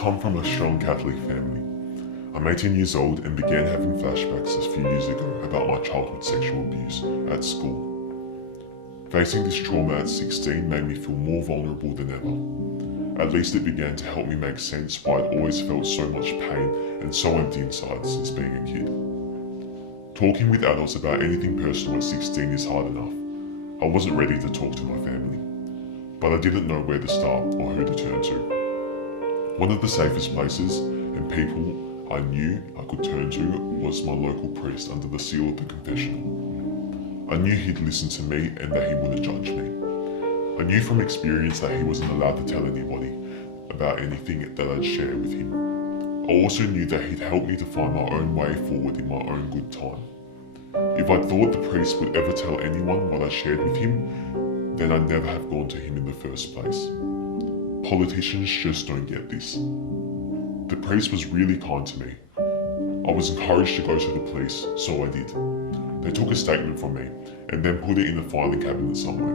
come from a strong Catholic family. I'm 18 years old and began having flashbacks a few years ago about my childhood sexual abuse at school. Facing this trauma at 16 made me feel more vulnerable than ever. At least it began to help me make sense why I'd always felt so much pain and so empty inside since being a kid. Talking with adults about anything personal at 16 is hard enough. I wasn't ready to talk to my family, but I didn't know where to start or who to turn to. One of the safest places and people I knew I could turn to was my local priest under the seal of the confessional. I knew he'd listen to me and that he wouldn't judge me. I knew from experience that he wasn't allowed to tell anybody about anything that I'd share with him. I also knew that he'd help me to find my own way forward in my own good time. If I thought the priest would ever tell anyone what I shared with him, then I'd never have gone to him in the first place. Politicians just don't get this. The priest was really kind to me. I was encouraged to go to the police, so I did. They took a statement from me and then put it in a filing cabinet somewhere.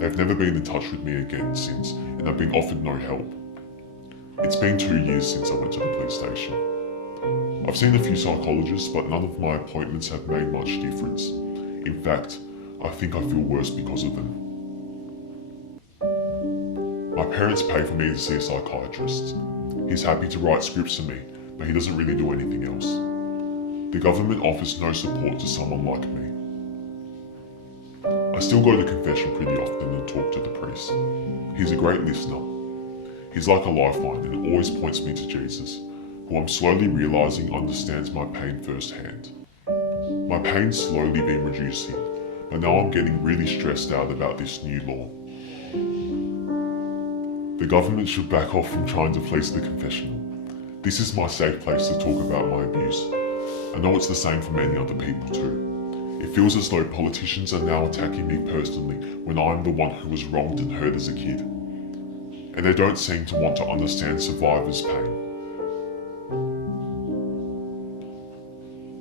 They've never been in touch with me again since, and I've been offered no help. It's been 2 years since I went to the police station. I've seen a few psychologists, but none of my appointments have made much difference. In fact, I think I feel worse because of them. My parents pay for me to see a psychiatrist. He's happy to write scripts for me, but he doesn't really do anything else. The government offers no support to someone like me. I still go to confession pretty often and talk to the priest. He's a great listener. He's like a lifeline and always points me to Jesus, who I'm slowly realizing understands my pain firsthand. My pain's slowly been reducing, but now I'm getting really stressed out about this new law. The government should back off from trying to police the confessional. This is my safe place to talk about my abuse. I know it's the same for many other people too. It feels as though politicians are now attacking me personally when I'm the one who was wronged and hurt as a kid. And they don't seem to want to understand survivors' pain.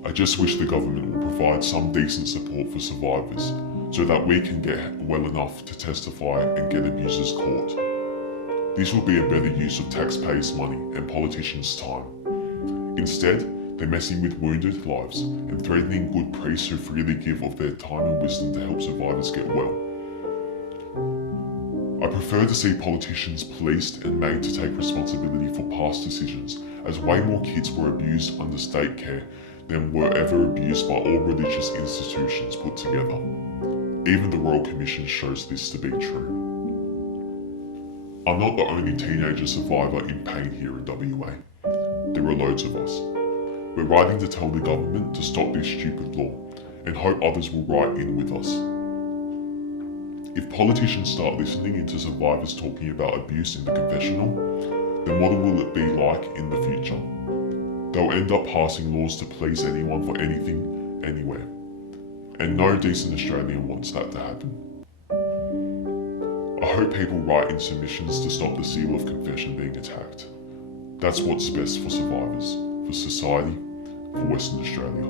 I just wish the government would provide some decent support for survivors so that we can get well enough to testify and get abusers caught. This will be a better use of taxpayers' money and politicians' time. Instead, they're messing with wounded lives and threatening good priests who freely give of their time and wisdom to help survivors get well. I prefer to see politicians policed and made to take responsibility for past decisions, as way more kids were abused under state care than were ever abused by all religious institutions put together. Even the Royal Commission shows this to be true. I'm not the only teenager survivor in pain here in WA. There are loads of us. We're writing to tell the government to stop this stupid law and hope others will write in with us. If politicians start listening into survivors talking about abuse in the confessional, then what will it be like in the future? They'll end up passing laws to please anyone for anything, anywhere. And no decent Australian wants that to happen. I hope people write in submissions to stop the seal of confession being attacked. That's what's best for survivors, for society, for Western Australia.